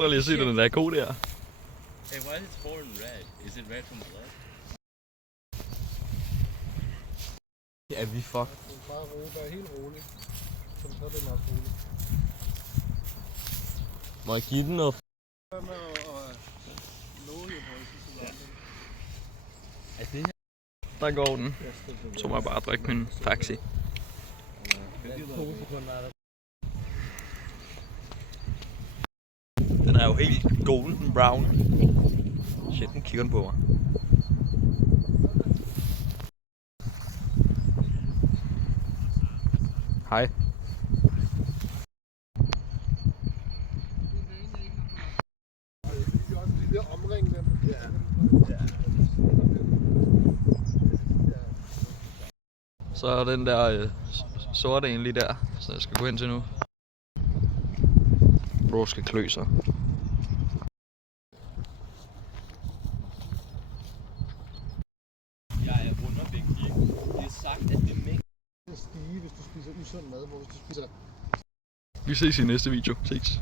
Prøv lige at se den der ko der. Hey, why is its horn red? Is it red from blood? Ja, vi fuck. Bare roligt, bare helt roligt. Så er den også roligt. Må jeg give den noget? Hvad med at love jer, hvor I synes, det Er det her? Der går den. Så må jeg bare drikke min taxi. Den er jo helt golden brown. Shit, nu kigger den på mig. Hej. Vi vil omringe dem. Så er den der sorte egentlig der, så jeg skal gå hen til nu. Bro skal klø sig. Jeg er undervægtig. Det er sagt, at det er mængden. Det er stige, hvis du spiser usund mad, hvor hvis du spiser Vi ses i næste video. Ses.